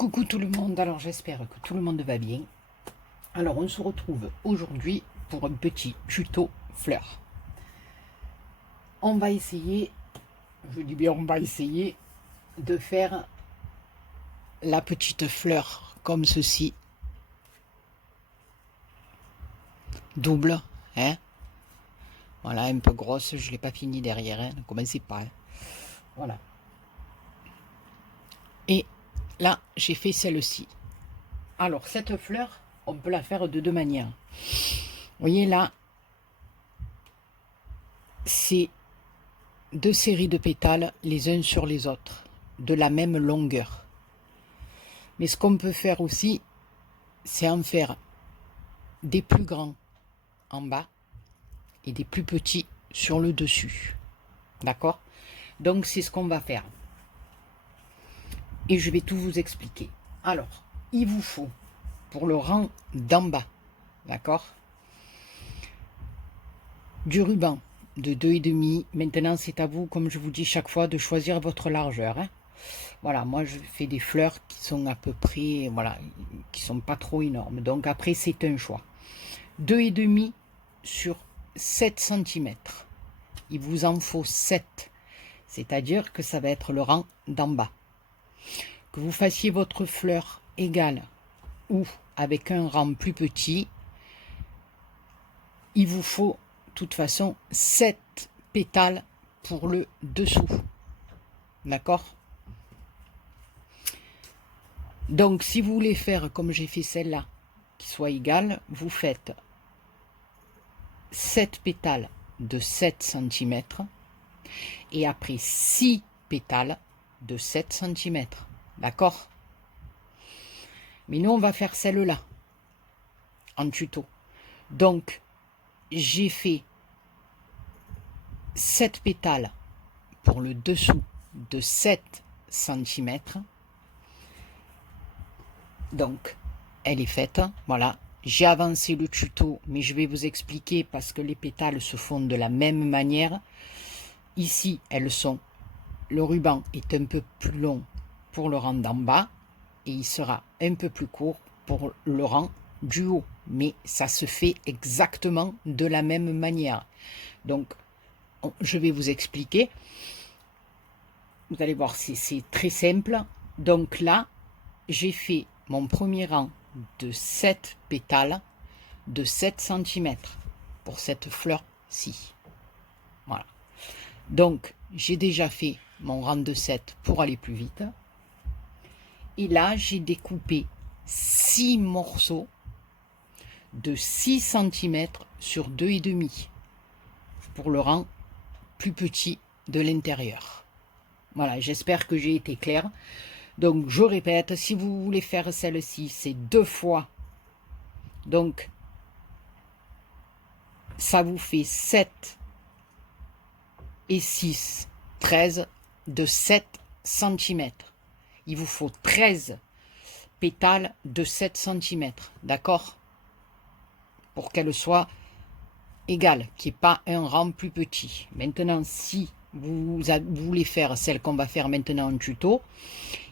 Coucou tout le monde, alors j'espère que tout le monde va bien. Alors on se retrouve aujourd'hui pour un petit tuto fleurs. On va essayer, je dis bien on va essayer de faire la petite fleur comme ceci. Double, hein. Voilà, un peu grosse, je ne l'ai pas fini derrière, hein, ne commencez pas. Hein. Voilà. Et là, j'ai fait celle-ci. Alors, cette fleur, on peut la faire de deux manières. Vous voyez là, c'est deux séries de pétales les uns sur les autres, de la même longueur. Mais ce qu'on peut faire aussi, c'est en faire des plus grands en bas et des plus petits sur le dessus. D'accord? Donc c'est ce qu'on va faire. Et je vais tout vous expliquer. Alors, il vous faut, pour le rang d'en bas, d'accord, du ruban de 2,5. Maintenant, c'est à vous, comme je vous dis chaque fois, de choisir votre largeur. Hein. Voilà, moi, je fais des fleurs qui sont à peu près, voilà, qui sont pas trop énormes. Donc, après, c'est un choix. 2,5 sur 7 cm. Il vous en faut 7. C'est-à-dire que ça va être le rang d'en bas. Que vous fassiez votre fleur égale ou avec un rang plus petit, il vous faut de toute façon 7 pétales pour le dessous. D'accord? Donc si vous voulez faire comme j'ai fait celle-là, qui soit égale, vous faites 7 pétales de 7 cm et après 6 pétales de 7 cm. D'accord? Mais nous, on va faire celle-là en tuto. Donc, j'ai fait 7 pétales pour le dessous de 7 cm. Donc, elle est faite. Voilà. J'ai avancé le tuto, mais je vais vous expliquer parce que les pétales se font de la même manière. Ici, elles sont... Le ruban est un peu plus long pour le rang d'en bas et il sera un peu plus court pour le rang du haut. Mais ça se fait exactement de la même manière. Donc, je vais vous expliquer. Vous allez voir, c'est très simple. Donc là, j'ai fait mon premier rang de 7 pétales de 7 cm pour cette fleur-ci. Voilà. Donc, j'ai déjà fait mon rang de 7 pour aller plus vite. Et là, j'ai découpé 6 morceaux de 6 cm sur 2,5 pour le rang plus petit de l'intérieur. Voilà, j'espère que j'ai été claire. Donc, je répète, si vous voulez faire celle-ci, c'est 2 fois. Donc, ça vous fait 7 et 6, 13 de 7 cm. Il vous faut 13 pétales de 7 cm, d'accord? Pour qu'elle soit égale, qu'il n'y ait pas un rang plus petit. Maintenant, si vous voulez faire celle qu'on va faire maintenant en tuto,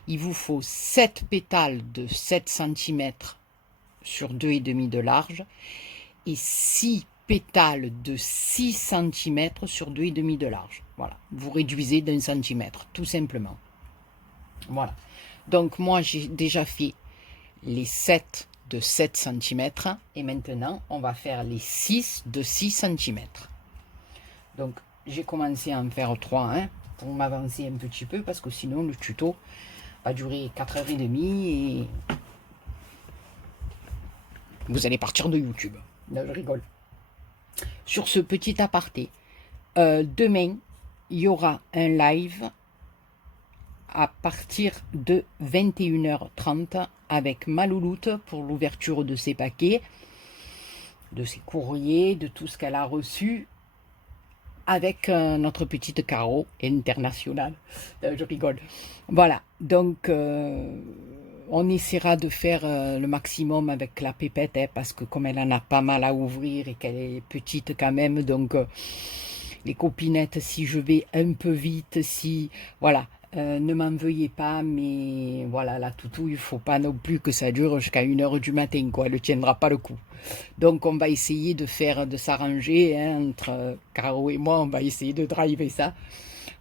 il vous faut 7 pétales de 7 cm sur 2,5 de large et 6 pétales de 6 cm sur 2,5 de large. Voilà, vous réduisez d'1 cm, tout simplement. Voilà. Donc moi, j'ai déjà fait les 7 de 7 cm et maintenant, on va faire les 6 de 6 cm. Donc, j'ai commencé à en faire 3 hein, pour m'avancer un petit peu parce que sinon, le tuto va durer 4h30 et vous allez partir de YouTube. Non, je rigole. Sur ce petit aparté, demain, il y aura un live à partir de 21h30 avec Malouloute pour l'ouverture de ses paquets, de ses courriers, de tout ce qu'elle a reçu avec notre petite Caro internationale. Je rigole. Voilà, donc on essaiera de faire le maximum avec la pépette, hein, parce que comme elle en a pas mal à ouvrir et qu'elle est petite quand même, donc les copinettes, si je vais un peu vite, si voilà, Ne m'en veuillez pas, mais voilà, la toutou, il ne faut pas non plus que ça dure jusqu'à 1 h du matin, quoi. Elle ne tiendra pas le coup. Donc, on va essayer de s'arranger, hein, entre Caro et moi, on va essayer de driver ça.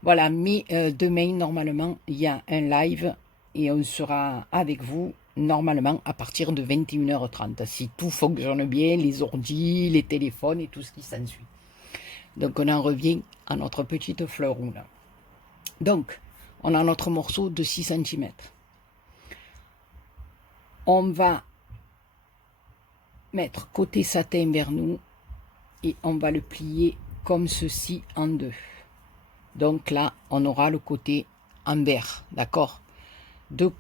Voilà, mais demain, normalement, il y a un live et on sera avec vous, normalement, à partir de 21 h 30. Si tout fonctionne bien, les ordis, les téléphones et tout ce qui s'ensuit. Donc, on en revient à notre petite fleur rouge. Donc, on a notre morceau de 6 cm. On va mettre côté satin vers nous et on va le plier comme ceci en deux. Donc là, on aura le côté envers, d'accord?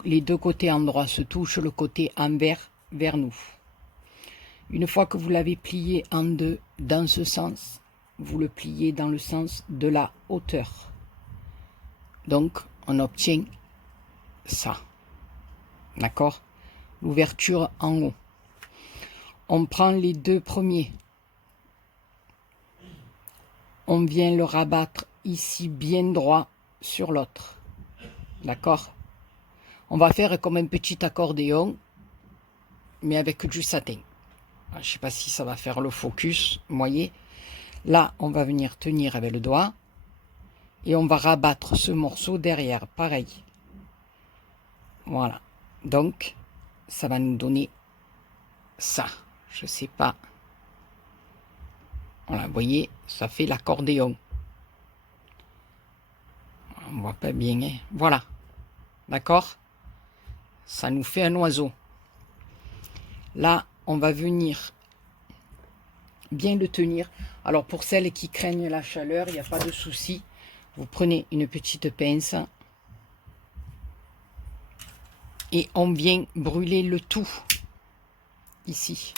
Les deux côtés endroits se touchent, le côté envers vers nous. Une fois que vous l'avez plié en deux dans ce sens, vous le pliez dans le sens de la hauteur. Donc, on obtient ça. D'accord? L'ouverture en haut. On prend les deux premiers. On vient le rabattre ici bien droit sur l'autre. D'accord? On va faire comme un petit accordéon, mais avec du satin. Je ne sais pas si ça va faire le focus, vous voyez. Là, on va venir tenir avec le doigt et on va rabattre ce morceau derrière, pareil. Voilà. Donc, ça va nous donner ça. Je ne sais pas. Voilà, vous voyez, ça fait l'accordéon. On voit pas bien, hein. Voilà. D'accord? Ça nous fait un oiseau. Là, on va venir bien le tenir. Alors, pour celles qui craignent la chaleur, il n'y a pas de souci. Vous prenez une petite pince et on vient brûler le tout ici.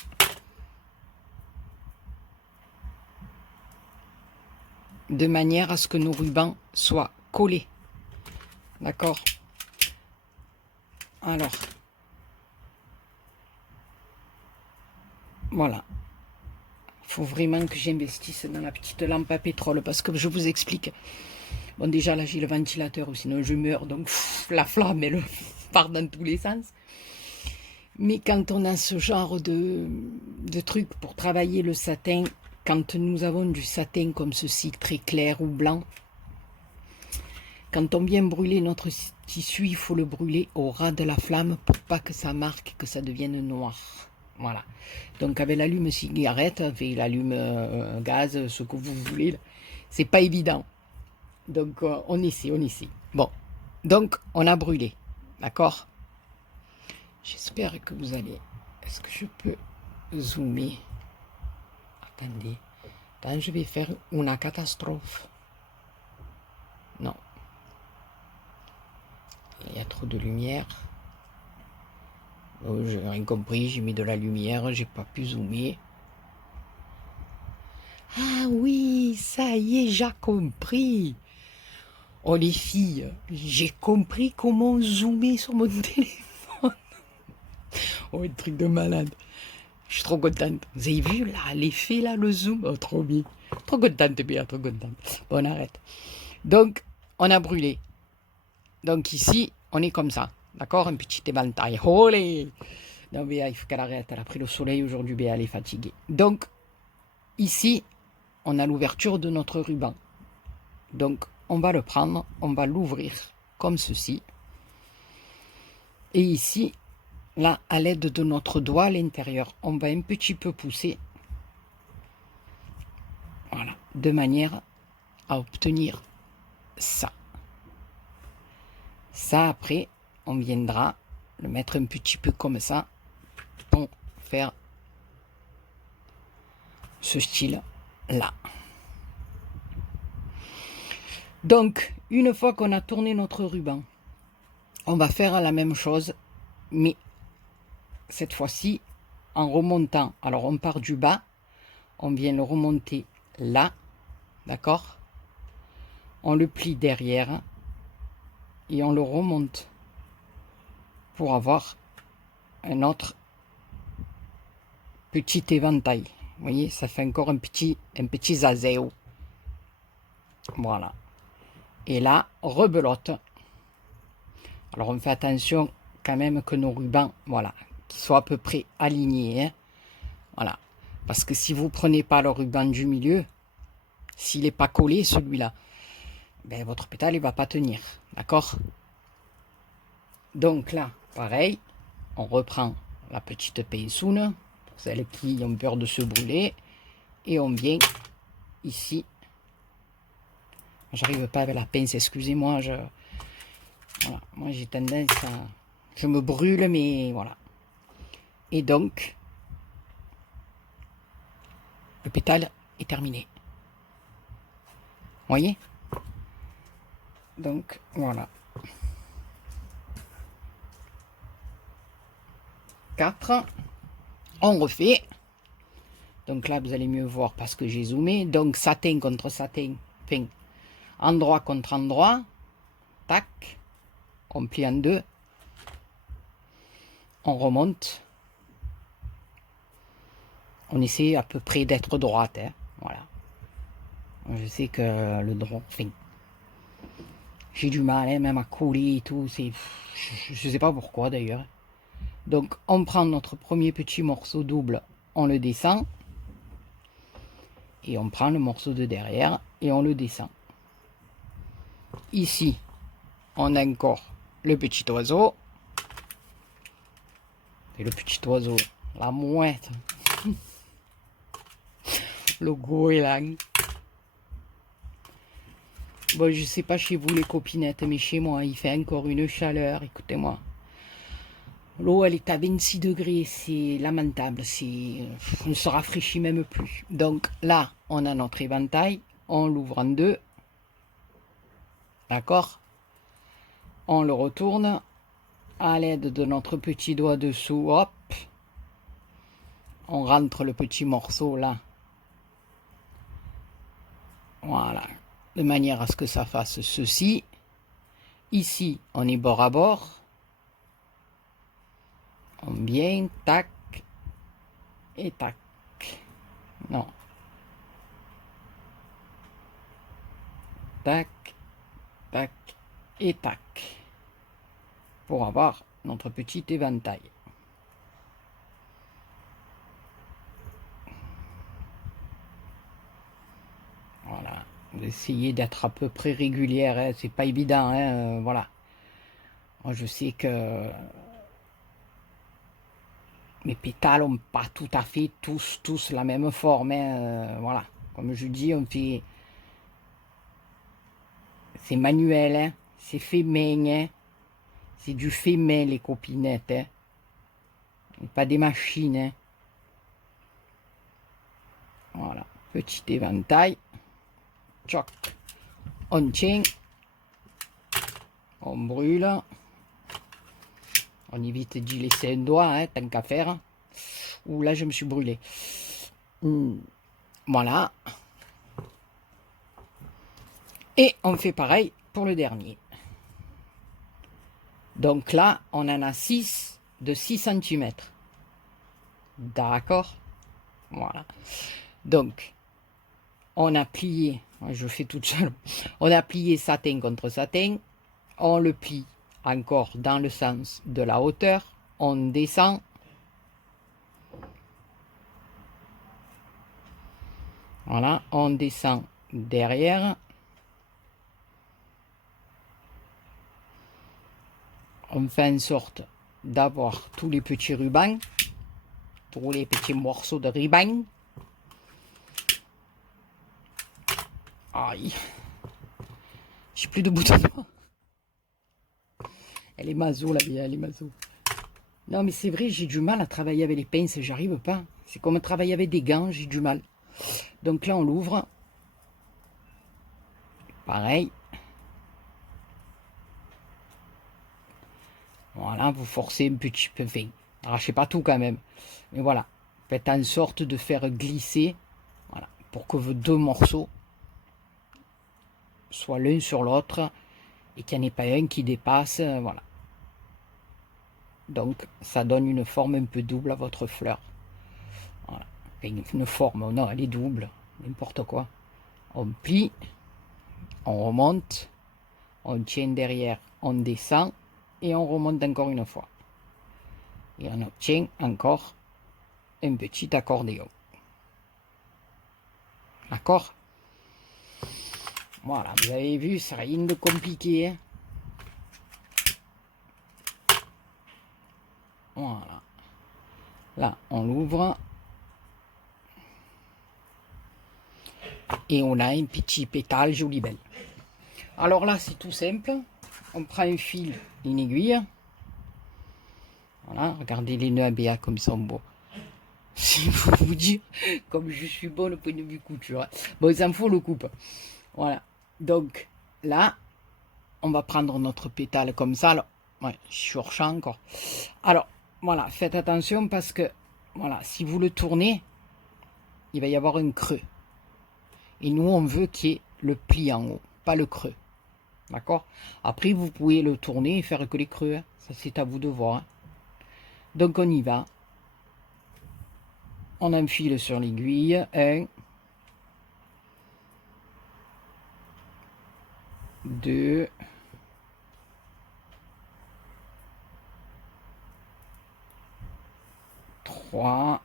De manière à ce que nos rubans soient collés. D'accord? Alors, voilà. Il faut vraiment que j'investisse dans la petite lampe à pétrole parce que je vous explique. Bon, déjà là, j'ai le ventilateur, sinon je meurs. Donc, la flamme, elle part dans tous les sens. Mais quand on a ce genre de truc pour travailler le satin, quand nous avons du satin comme ceci, très clair ou blanc, quand on vient brûler notre tissu, il faut le brûler au ras de la flamme pour pas que ça marque, que ça devienne noir. Voilà. Donc avec l'allume cigarette, avec l'allume gaz, ce que vous voulez, c'est pas évident. Donc on essaie. Bon. Donc on a brûlé. D'accord? J'espère que vous allez... Est-ce que je peux zoomer? Attendez. Attends, je vais faire une catastrophe. Non. Il y a trop de lumière. Oh, j'ai rien compris, j'ai mis de la lumière, j'ai pas pu zoomer. Ah oui, ça y est, j'ai compris. Oh les filles, j'ai compris comment zoomer sur mon téléphone. Oh, un truc de malade. Je suis trop contente. Vous avez vu là, l'effet là, le zoom? Oh, trop bien. Trop contente, bien, trop contente. Bon, on arrête. Donc, on a brûlé. Donc ici, on est comme ça. D'accord? Un petit éventail. Olé! Non, Béa, il faut qu'elle arrête. Elle a pris le soleil aujourd'hui, Béa, elle est fatiguée. Donc, ici, on a l'ouverture de notre ruban. Donc, on va le prendre, on va l'ouvrir comme ceci. Et ici, là, à l'aide de notre doigt à l'intérieur, on va un petit peu pousser. Voilà, de manière à obtenir ça. Ça, après, on viendra le mettre un petit peu comme ça pour faire ce style-là. Donc, une fois qu'on a tourné notre ruban, on va faire la même chose, mais cette fois-ci en remontant. Alors, on part du bas, on vient le remonter là, d'accord? On le plie derrière et on le remonte pour avoir un autre petit éventail. Vous voyez, ça fait encore un petit zazéo. Voilà. Et là, rebelote. Alors on fait attention quand même que nos rubans, voilà, qu'ils soient à peu près alignés, hein. Voilà. Parce que si vous prenez pas le ruban du milieu, s'il n'est pas collé celui-là, ben, votre pétale il va pas tenir. D'accord? Donc là, pareil, on reprend la petite pinsoune, pour celles qui ont peur de se brûler, et on vient ici. J'arrive pas avec la pince, excusez-moi, voilà, moi j'ai tendance à... Je me brûle, mais voilà. Et donc, le pétale est terminé. Vous voyez? Donc, voilà. 4. On refait. Donc là, vous allez mieux voir parce que j'ai zoomé. Donc, satin contre satin. Enfin, endroit contre endroit. Tac. On plie en deux. On remonte. On essaie à peu près d'être droite, hein. Voilà. Je sais que le droit... Enfin, j'ai du mal, hein, même à coller et tout. Je sais pas pourquoi d'ailleurs. Donc, on prend notre premier petit morceau double. On le descend. Et on prend le morceau de derrière et on le descend. Ici, on a encore le petit oiseau. Et le petit oiseau, la mouette, le goéland. Bon, je sais pas chez vous les copinettes, mais chez moi, il fait encore une chaleur, écoutez-moi. L'eau, elle est à 26 degrés, c'est lamentable, on ne se rafraîchit même plus. Donc là, on a notre éventail, on l'ouvre en deux, d'accord? On le retourne à l'aide de notre petit doigt dessous, hop, on rentre le petit morceau là, voilà, de manière à ce que ça fasse ceci. Ici, on est bord à bord. On vient, tac, et tac. Non. Tac, tac, et tac. Pour avoir notre petit éventail. Voilà. Vous essayez d'être à peu près régulière, hein. C'est pas évident, hein. Voilà. Moi, je sais que mes pétales n'ont pas tout à fait tous la même forme, hein. Voilà. Comme je dis, on fait... C'est manuel, hein. C'est fait main, hein. C'est du fait main, les copinettes, hein. Pas des machines, hein. Voilà. Petit éventail. Tchoc. On tient. On brûle. On évite d'y laisser un doigt, hein, tant qu'à faire. Ouh, là, je me suis brûlé. Voilà. Et on fait pareil pour le dernier. Donc là, on en a 6 de 6 cm. D'accord? Voilà. Donc, on a plié, je fais toute seule, on a plié satin contre satin. On le plie encore dans le sens de la hauteur. On descend. Voilà, on descend derrière. On fait en sorte d'avoir tous les petits rubans, tous les petits morceaux de ruban. Aïe, j'ai plus de boutons. Elle est maso, la vieille, elle est maso. Non, mais c'est vrai, j'ai du mal à travailler avec les pinces, j'arrive pas. C'est comme travailler avec des gants, j'ai du mal. Donc là, on l'ouvre. Pareil. Voilà, vous forcez un petit peu, enfin, arrachez pas tout quand même. Mais voilà, faites en sorte de faire glisser, voilà, pour que vos deux morceaux soient l'un sur l'autre et qu'il n'y en ait pas un qui dépasse, voilà. Donc, ça donne une forme un peu double à votre fleur. Voilà. Enfin, une forme, non, elle est double, n'importe quoi. On plie, on remonte, on tient derrière, on descend. et on remonte encore une fois. Et on obtient encore un petit accordéon. D'accord? Voilà, vous avez vu, c'est rien de compliqué. Hein? Voilà. Là, on l'ouvre. Et on a un petit pétale joli belle. Alors là, c'est tout simple. On prend un fil, une aiguille. Voilà, regardez les nœuds ABA comme ils sont beaux. Si faut vous dire, comme je suis bonne au point de vue couture. Bon, ça me faut le coupe. Voilà. Donc, là, on va prendre notre pétale comme ça. Alors, ouais, je suis hors champ encore. Alors, voilà, faites attention parce que, voilà, si vous le tournez, il va y avoir un creux. Et nous, on veut qu'il y ait le pli en haut, pas le creux. D'accord? Après, vous pouvez le tourner et faire que les creux. Hein. Ça, c'est à vous de voir. Hein. Donc, on y va. On enfile sur l'aiguille. 1, 2, 3,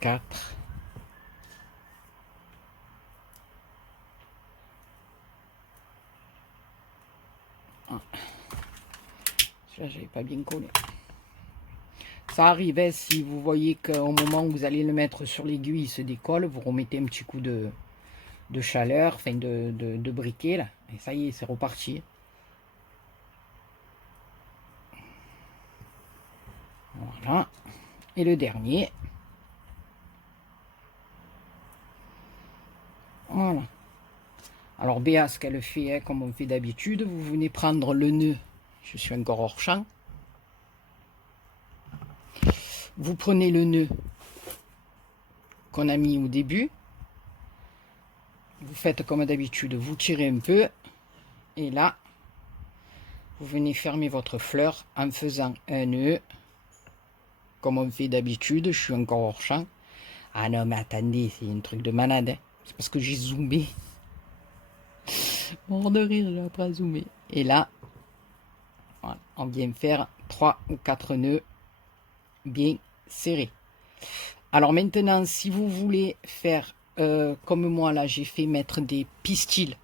4, 1. Là, j'avais pas bien collé. Ça arrivait si vous voyez qu'au moment où vous allez le mettre sur l'aiguille, il se décolle, vous remettez un petit coup de chaleur, enfin de briquet là, et ça y est, c'est reparti. Voilà. Et le dernier. Voilà. Alors Béa, ce qu'elle fait, hein, comme on fait d'habitude, vous venez prendre le nœud. Je suis encore hors champ. Vous prenez le nœud qu'on a mis au début. Vous faites comme d'habitude, vous tirez un peu. Et là, vous venez fermer votre fleur en faisant un nœud. Comme on fait d'habitude, je suis encore hors champ. Ah non, mais attendez, c'est un truc de malade. Hein. C'est parce que j'ai zoomé. Mort de rire, j'ai après zoomer. Et là, voilà, on vient faire 3 ou 4 nœuds bien serrés. Alors maintenant, si vous voulez faire comme moi, là, j'ai fait mettre des pistils,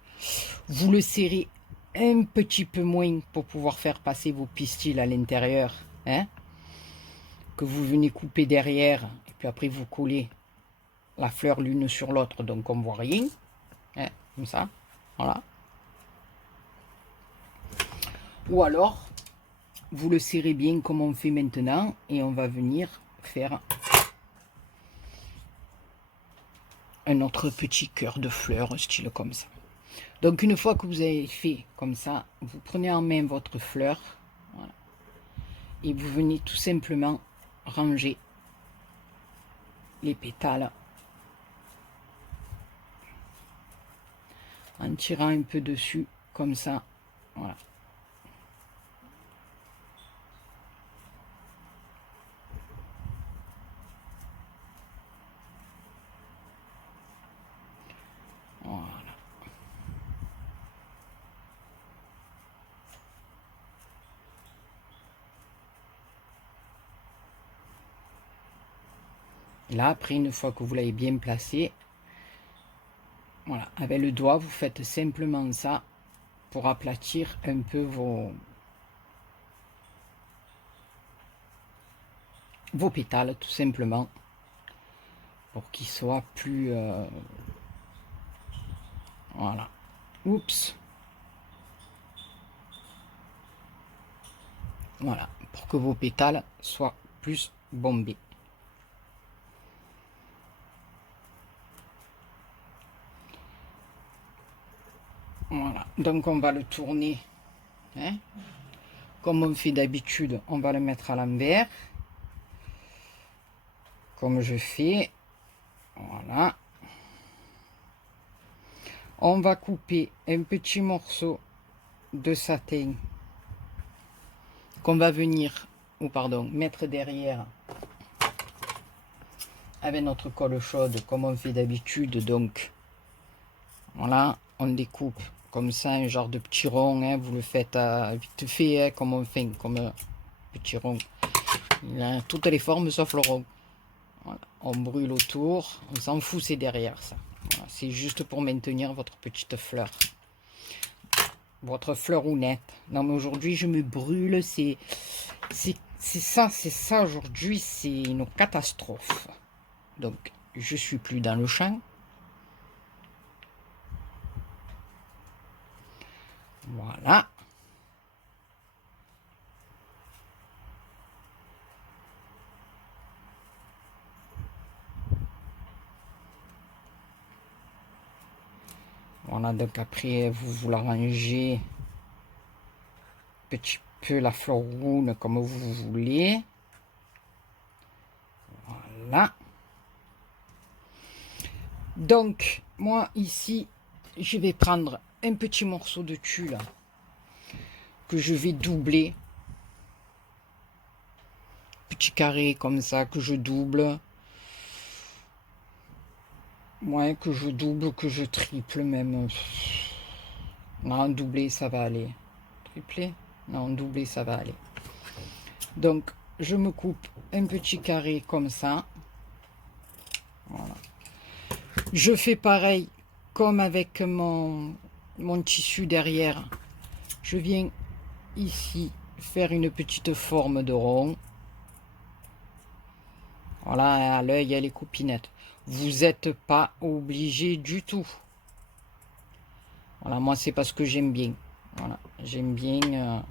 vous le serrez un petit peu moins pour pouvoir faire passer vos pistils à l'intérieur. Hein, que vous venez couper derrière, et puis après vous collez la fleur l'une sur l'autre, donc on ne voit rien. Hein, comme ça, voilà. Ou alors, vous le serrez bien comme on fait maintenant, et on va venir faire un autre petit cœur de fleurs, style comme ça. Donc une fois que vous avez fait comme ça, vous prenez en main votre fleur, voilà, et vous venez tout simplement ranger les pétales en tirant un peu dessus, comme ça, voilà. Voilà. Et là, après, une fois que vous l'avez bien placé, voilà, avec le doigt, vous faites simplement ça pour aplatir un peu vos pétales, tout simplement, pour qu'ils soient plus... voilà. Oups. Voilà, pour que vos pétales soient plus bombés. Voilà, donc on va le tourner, hein, comme on fait d'habitude, on va le mettre à l'envers, comme je fais, voilà. On va couper un petit morceau de satin qu'on va venir, ou pardon, mettre derrière avec notre colle chaude comme on fait d'habitude. Donc voilà, on découpe comme ça un genre de petit rond, hein, vous le faites vite fait, hein, comme on fait, comme un petit rond. Il a toutes les formes sauf le rond. Voilà. On brûle autour, on s'en fout, c'est derrière ça. Voilà. C'est juste pour maintenir votre petite fleur. Votre fleurounette. Non mais aujourd'hui je me brûle, c'est ça aujourd'hui, c'est une catastrophe. Donc je suis plus dans le champ. Voilà. Voilà, donc après vous l'arrangez un petit peu la fleuroune comme vous voulez. Voilà. Donc moi ici je vais prendre un petit morceau de tulle que je vais doubler. Petit carré comme ça que je double. Ouais, que je double, que je triple même. Non, doublé ça va aller. Triplé? Non, doublé ça va aller. Donc je me coupe un petit carré comme ça. Voilà. Je fais pareil comme avec mon tissu derrière. Je viens ici faire une petite forme de rond. Voilà, à l'œil, elle est copinette. Vous n'êtes pas obligé du tout. Voilà, moi c'est parce que j'aime bien. Voilà, j'aime bien.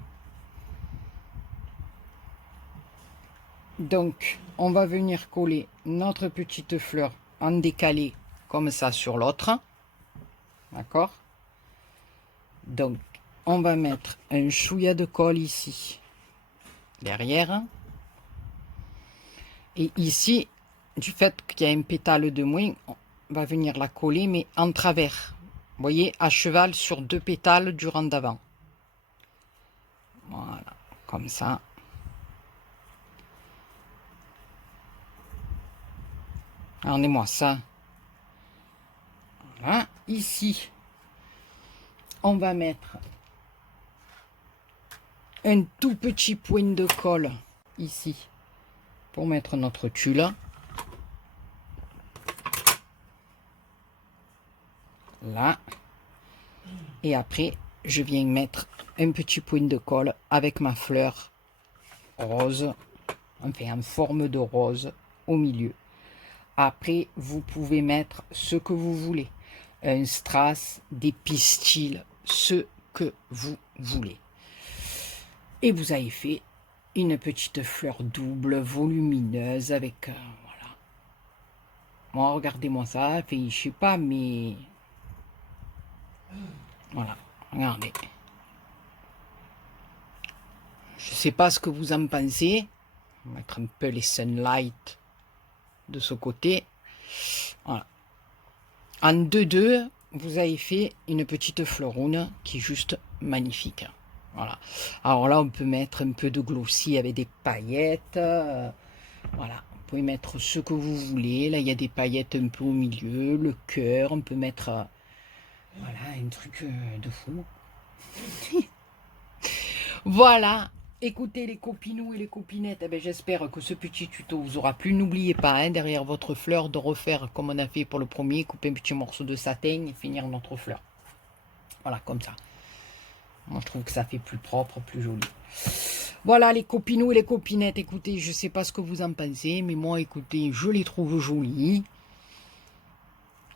Donc, on va venir coller notre petite fleur en décalé comme ça sur l'autre. D'accord? Donc, on va mettre un chouïa de colle ici, derrière. Et ici, du fait qu'il y a un pétale de moins, on va venir la coller, mais en travers. Vous voyez, à cheval sur 2 pétales du rang d'avant. Voilà, comme ça. Regardez-moi ça. Voilà, ici, on va mettre un tout petit point de colle ici pour mettre notre tulle. Là. Et après, je viens mettre un petit point de colle avec ma fleur rose, enfin en forme de rose au milieu. Après, vous pouvez mettre ce que vous voulez. Un strass, des pistils, ce que vous voulez. Et vous avez fait une petite fleur double, volumineuse, avec... voilà. Moi, regardez-moi ça. Enfin, je sais pas, mais... Voilà, regardez. Je sais pas ce que vous en pensez. On va mettre un peu les sunlight de ce côté. Voilà. En 2-2, vous avez fait une petite fleuroune qui est juste magnifique. Voilà. Alors là, on peut mettre un peu de glossy avec des paillettes. Voilà. Vous pouvez mettre ce que vous voulez. Là, il y a des paillettes un peu au milieu, le cœur. On peut mettre... voilà, un truc de fou. Voilà. Écoutez les copinous et les copinettes, eh ben, j'espère que ce petit tuto vous aura plu. N'oubliez pas, hein, derrière votre fleur, de refaire comme on a fait pour le premier, couper un petit morceau de satin et finir notre fleur. Voilà, comme ça. Moi, je trouve que ça fait plus propre, plus joli. Voilà les copinous et les copinettes, écoutez, je sais pas ce que vous en pensez, mais moi, écoutez, je les trouve jolies.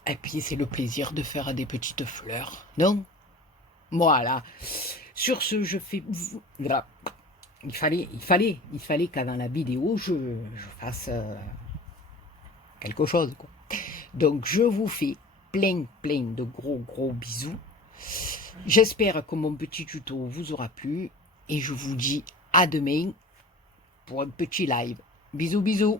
Et puis, c'est le plaisir de faire des petites fleurs, non? Voilà. Sur ce, je fais... Voilà. Il fallait qu'avant la vidéo, je fasse quelque chose, quoi. Donc, je vous fais plein de gros bisous. J'espère que mon petit tuto vous aura plu. Et je vous dis à demain pour un petit live. Bisous.